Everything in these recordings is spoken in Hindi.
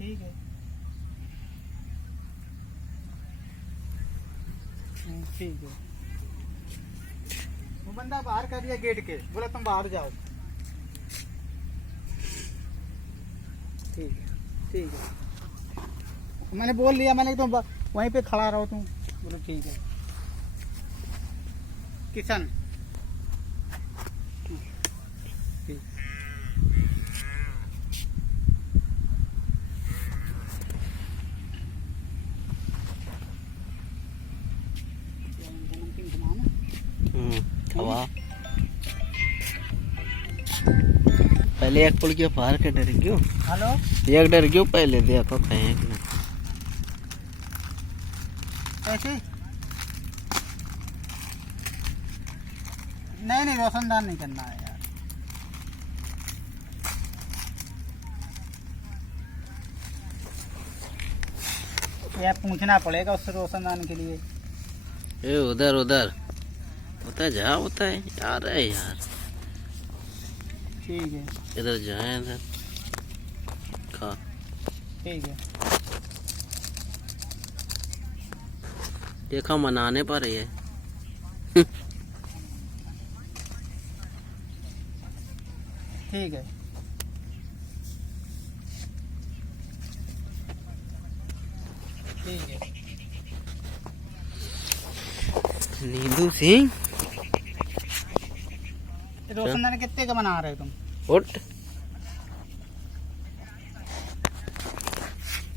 ठीक है। ठीक है। वो बंदा बाहर कर दिया गेट के, बोला तुम बाहर जाओ। ठीक है। ठीक है, मैंने बोल लिया, मैंने तुम वहीं पे खड़ा रहो तुम। बोलो ठीक है। किशन ठीक। हवा पहले एक पुल के पार के डर क्यों? हेलो, एक डर क्यों पहले देखो कहीं कि ऐसे नहीं रोशनदान नहीं करना है यार। यार पूछना पड़ेगा उससे रोशनदान के लिए। ए उधर उधर होता है, जहाँ होता है यार है यार। ठीक है। इधर जाए इधर खा। ठीक है। देखा मनाने पर ही है। ठीक है। ठीक है। नींदू सिंह रोशनदान कितने का बना रहे हो तुम? उठ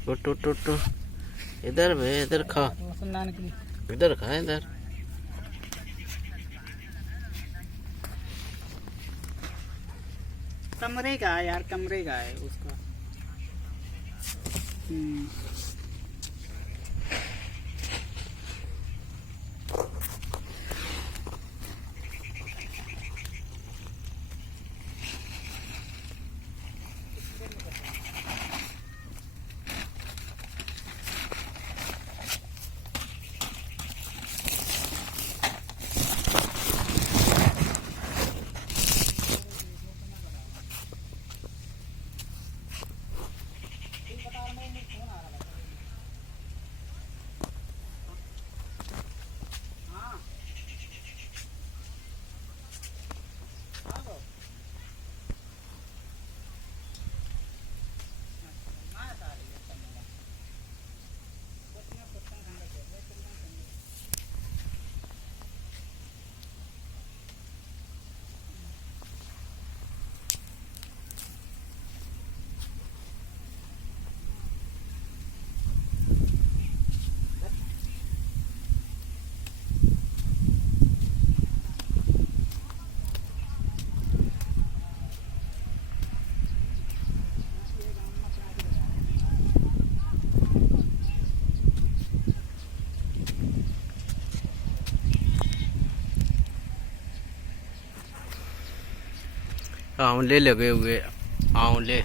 उठ उठ उठ। इधर भे इधर खा, रोशनदान के लिए इधर खा इधर। कमरे का है यार, कमरे का है उसका। आंवले लगे हुए, आंवले।